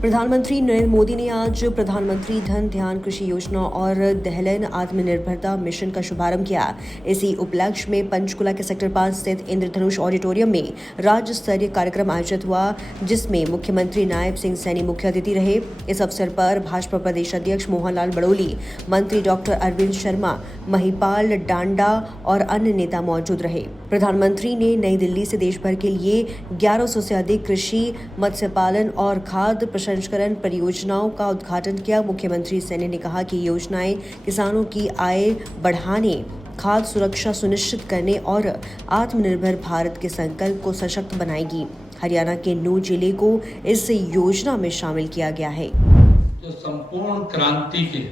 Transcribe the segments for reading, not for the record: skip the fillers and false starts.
प्रधानमंत्री नरेंद्र मोदी ने आज प्रधानमंत्री धन ध्यान कृषि योजना और दलहन आत्मनिर्भरता मिशन का शुभारंभ किया। इसी उपलक्ष्य में पंचकुला के सेक्टर 5 स्थित इंद्रधनुष ऑडिटोरियम में राज्य स्तरीय कार्यक्रम आयोजित हुआ, जिसमें मुख्यमंत्री नायब सिंह सैनी मुख्य अतिथि रहे। इस अवसर पर भाजपा प्रदेश अध्यक्ष मोहनलाल बड़ोली, मंत्री डॉक्टर अरविंद शर्मा, महिपाल डांडा और अन्य नेता मौजूद रहे। प्रधानमंत्री ने नई दिल्ली से देश भर के लिए 1100 से अधिक कृषि, मत्स्य पालन और खाद्य प्रसंस्करण परियोजनाओं का उद्घाटन किया। मुख्यमंत्री सैनी ने कहा कि योजनाएं किसानों की आय बढ़ाने, खाद्य सुरक्षा सुनिश्चित करने और आत्मनिर्भर भारत के संकल्प को सशक्त बनाएगी। हरियाणा के नूंह जिले को इस योजना में शामिल किया गया है। जो संपूर्ण क्रांति के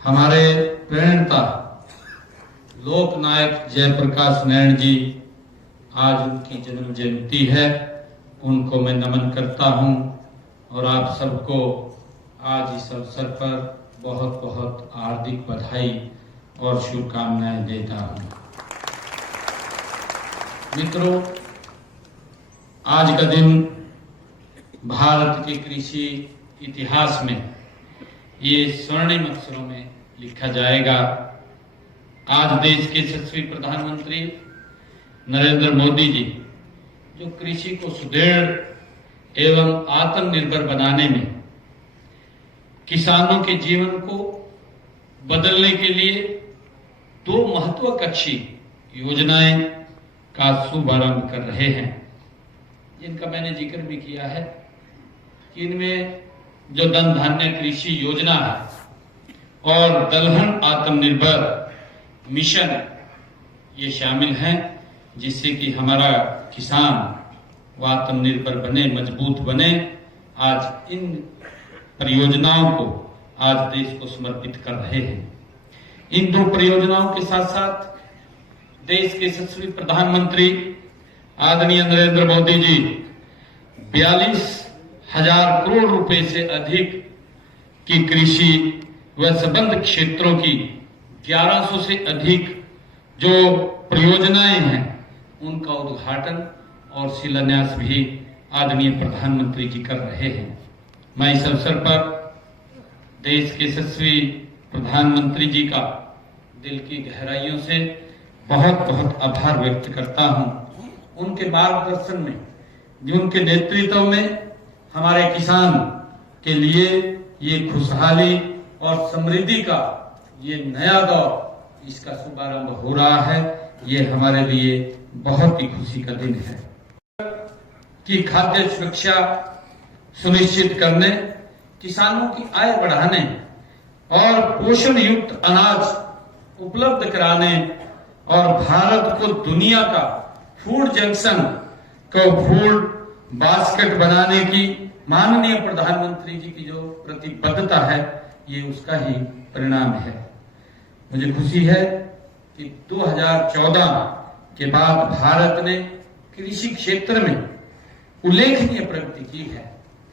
हमारे प्रणेता लोकनायक जयप्रकाश नारायण जी, आज उनकी जन्म जयंती है। उनको मैं नमन करता हूं और आप सबको आज इस अवसर पर बहुत बहुत हार्दिक बधाई और शुभकामनाएं देता हूं। मित्रों, आज का दिन भारत के कृषि इतिहास में ये स्वर्णिम अक्षरों में लिखा जाएगा। आज देश के यशस्वी प्रधानमंत्री नरेंद्र मोदी जी जो कृषि को सुदृढ़ एवं आत्मनिर्भर बनाने में, किसानों के जीवन को बदलने के लिए 2 महत्वाकांक्षी योजनाएं का शुभारंभ कर रहे हैं, जिनका मैंने जिक्र भी किया है कि इनमें जो धन धान्य कृषि योजना है और दलहन आत्मनिर्भर मिशन ये शामिल हैं, जिससे कि हमारा किसान व आत्मनिर्भर बने, मजबूत बने। आज इन परियोजनाओं को आज देश को समर्पित कर रहे हैं। इन 2 परियोजनाओं के साथ साथ देश के यशस्वी प्रधानमंत्री आदरणीय नरेंद्र मोदी जी 42,000 करोड़ रुपए से अधिक की कृषि व संबद्ध क्षेत्रों की 1100 से अधिक जो परियोजनाएं हैं, उनका उद्घाटन और शिलान्यास भी आदरणीय प्रधानमंत्री जी कर रहे हैं। मैं इस अवसर पर देश के यशस्वी प्रधानमंत्री जी का दिल की गहराइयों से बहुत बहुत आभार व्यक्त करता हूं। उनके मार्गदर्शन में, जो उनके नेतृत्व में हमारे किसान के लिए ये खुशहाली और समृद्धि का ये नया दौर, इसका शुभारंभ हो रहा है। ये हमारे लिए बहुत ही खुशी का दिन है कि खाद्य सुरक्षा सुनिश्चित करने, किसानों की आय बढ़ाने और पोषण युक्त अनाज उपलब्ध कराने और भारत को दुनिया का फूड जंक्शन को फूड बास्केट बनाने की माननीय प्रधानमंत्री जी की जो प्रतिबद्धता है, ये उसका ही परिणाम है। मुझे खुशी है कि 2014 के बाद भारत ने कृषि क्षेत्र में उल्लेखनीय प्रगति की है।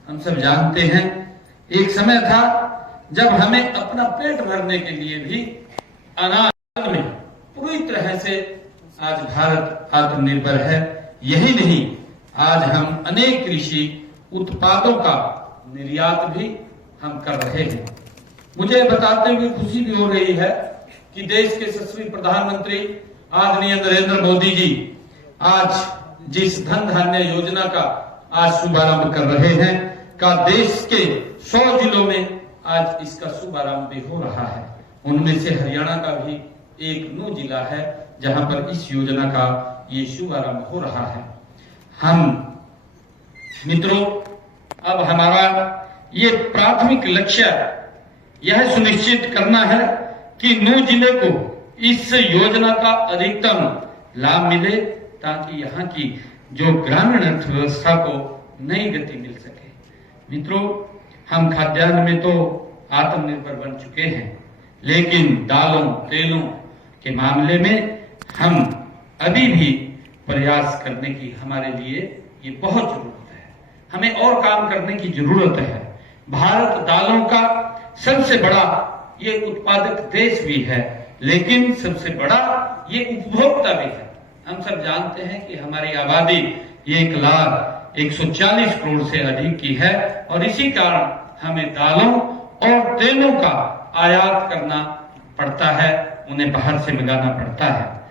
हम सब जानते हैं, एक समय था जब हमें अपना पेट भरने के लिए भी अनाज में पूरी तरह से आज भारत आत्मनिर्भर है। यही नहीं, आज हम अनेक कृषि उत्पादों का निर्यात भी हम कर रहे हैं। मुझे बताते हुए खुशी भी हो रही है कि देश के यशस्वी प्रधानमंत्री आदरणीय नरेंद्र मोदी जी आज जिस धन धान्य योजना का आज शुभारंभ कर रहे हैं, का देश के 100 जिलों में आज इसका शुभारंभ भी हो रहा है। उनमें से हरियाणा का भी एक नूंह जिला है, जहां पर इस योजना का ये शुभारंभ हो रहा है। हम मित्रों, अब हमारा ये प्राथमिक लक्ष्य यह सुनिश्चित करना है कि नूंह जिले को इस योजना का अधिकतम लाभ मिले, ताकि यहाँ की जो ग्रामीण अर्थव्यवस्था को नई गति मिल सके। मित्रों, हम खाद्यान्न में तो आत्मनिर्भर बन चुके हैं, लेकिन दालों, तेलों के मामले में हम अभी भी प्रयास करने की हमारे लिए ये बहुत जरूरत है। हमें और काम करने की जरूरत है। भारत दालों का सबसे बड़ा ये उत्पादक देश भी है, लेकिन सबसे बड़ा ये उपभोक्ता भी है। हम सब जानते हैं कि हमारी आबादी 1 140 करोड़ से अधिक की है और इसी कारण हमें दालों और तेलों का आयात करना पड़ता है, उन्हें बाहर से मंगाना पड़ता है।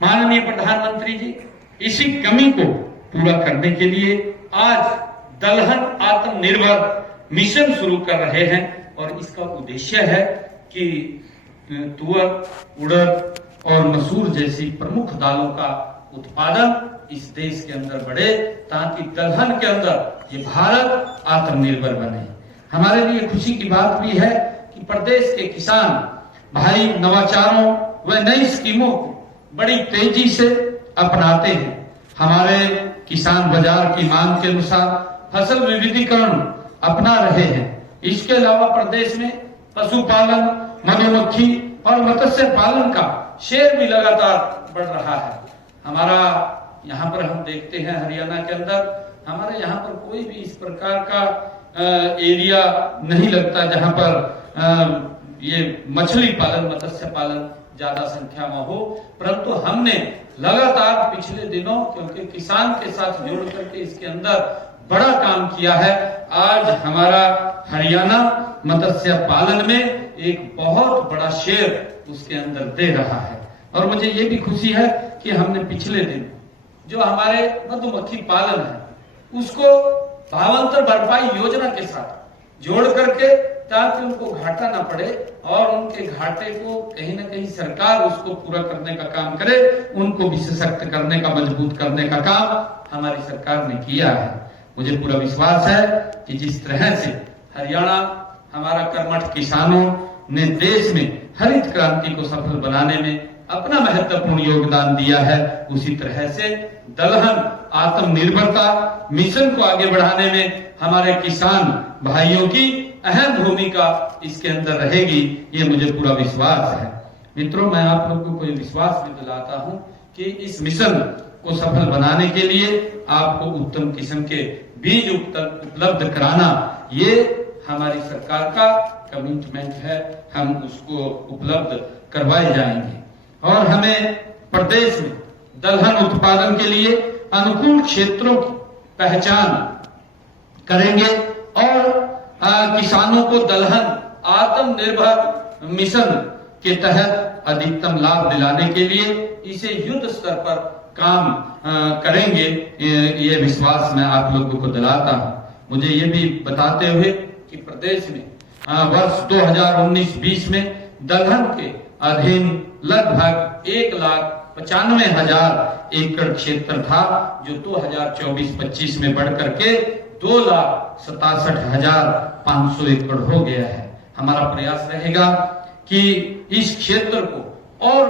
माननीय प्रधानमंत्री जी, इसी कमी को पूरा करने के लिए आज दलहन आत्मनिर्भर मिशन शुरू कर रहे हैं और इसका उद्देश्य है कि तुअर, उड़द और मसूर जैसी प्रमुख दालों का उत्पादन इस देश के अंदर बढ़े ताकि दलहन के अंदर ये भारत आत्मनिर्भर बने। हमारे लिए खुशी की बात भी है कि प्रदेश के किसान भाई नवाचारों व नई स्कीमों को बड़ी तेजी से अपनाते हैं। हमारे किसान बाजार की मांग के अनुसार फसल विविधीकरण अपना रहे हैं। इसके अलावा प्रदेश में पशुपालन, मधुमक्खी और मत्स्य पालन का शेयर भी लगातार बढ़ रहा है। हमारा यहाँ पर हम देखते हैं हरियाणा के अंदर हमारे यहाँ पर कोई भी इस प्रकार का एरिया नहीं लगता जहाँ पर ये मछली पालन, मत्स्य पालन ज्यादा संख्या में हो, परंतु हमने लगातार पिछले दिनों क्योंकि किसान के साथ जुड़ करके इसके अंदर बड़ा काम किया है। आज हमारा हरियाणा मत्स्य पालन में एक बहुत बड़ा शेयर उसके अंदर दे रहा है और मुझे ये भी खुशी है कि हमने पिछले दिन जो हमारे मधुमक्खी पालन है उसको भावांतर भरपाई योजना के साथ जोड़ करके ताकि उनको घाटा ना पड़े और उनके घाटे को कहीं ना कहीं सरकार उसको पूरा करने का काम करे, उनको भी सशक्त करने का, मजबूत करने का काम हमारी सरकार ने किया है। मुझे पूरा विश्वास है कि जिस तरह से हरियाणा हमारा कर्मठ किसानों ने देश में हरित क्रांति को सफल बनाने में अपना महत्वपूर्ण योगदान दिया है, उसी तरह से दलहन आत्मनिर्भरता मिशन को आगे बढ़ाने में हमारे किसान भाइयों की अहम भूमिका इसके अंदर रहेगी, ये मुझे पूरा विश्वास है। मित्रों, मैं आप लोगों को विश्वास भी दिलाता हूं कि इस मिशन को सफल बनाने के लिए आपको उत्तम किस्म के बीज उपलब्ध कराना ये हमारी सरकार का कमिटमेंट है। हम उसको उपलब्ध करवाए जाएंगे और हमें प्रदेश में दलहन उत्पादन के लिए अनुकूल क्षेत्रों की पहचान करेंगे और किसानों को दलहन आत्मनिर्भर मिशन के तहत अधिकतम लाभ दिलाने के लिए इसे युद्ध स्तर पर काम करेंगे, ये विश्वास मैं आप लोगों को दिलाता हूं। मुझे ये भी बताते हुए कि प्रदेश में वर्ष 2019-20 में दलहन के अधीन लगभग 1,95,000 एकड़ क्षेत्र था, जो 2024-25 में बढ़ करके 2,67,500 एकड़ हो गया है। हमारा प्रयास रहेगा कि इस क्षेत्र को और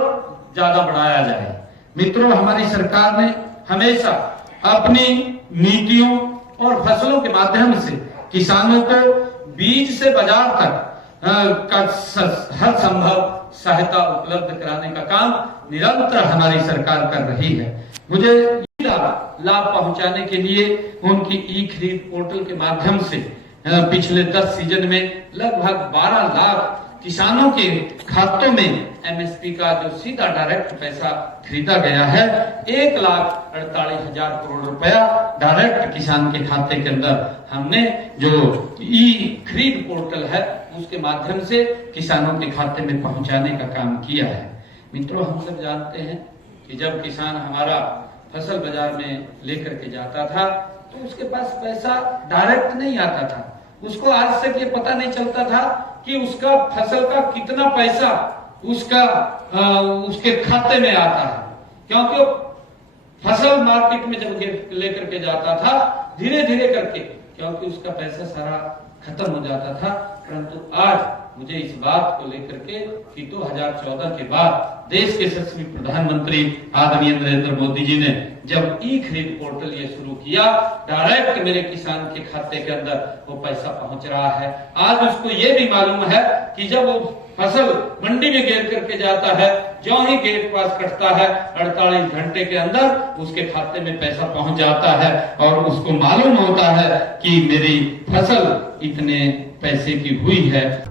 ज्यादा बढ़ाया जाए। मित्रों, हमारी सरकार ने हमेशा अपनी नीतियों और फसलों के माध्यम से किसानों को बीज से बाजार तक का हर संभव सहायता उपलब्ध कराने का काम निरंतर हमारी सरकार कर रही है। मुझे लाभ पहुंचाने के लिए उनकी ई खरीद पोर्टल के माध्यम से पिछले 10 सीजन में लगभग 12 लाख किसानों के खातों में एमएसपी का जो सीधा डायरेक्ट पैसा खरीदा गया है, 1,48,000 करोड़ रुपया डायरेक्ट किसान के खाते के अंदर हमने जो ई खरीद पोर्टल है उसके माध्यम से किसानों के खाते में पहुंचाने का काम किया है। मित्रों, हम सब जानते हैं कि जब किसान हमारा फसल बाजार में लेकर के जाता था तो उसके पास पैसा डायरेक्ट नहीं आता था। उसको आज तक ये पता नहीं चलता था कि उसका फसल का कितना पैसा उसके खाते में आता है, क्योंकि फसल मार्केट में जब लेकर के जाता था धीरे धीरे करके, क्योंकि उसका पैसा सारा खत्म हो जाता था। परंतु आज मुझे इस बात को लेकर के कि 2014 के बाद देश के यशस्वी प्रधानमंत्री आदरणीय नरेंद्र मोदी जी ने जब ई खरीद पोर्टल ये शुरू किया, डायरेक्ट मेरे किसान के खाते के अंदर वो पैसा पहुंच रहा है। आज उसको ये भी मालूम है कि जब वो फसल मंडी में गिर करके जाता है, जो ही गेट पास कटता है 48 घंटे के अंदर उसके खाते में पैसा पहुंच जाता है और उसको मालूम होता है कि मेरी फसल इतने पैसे की हुई है।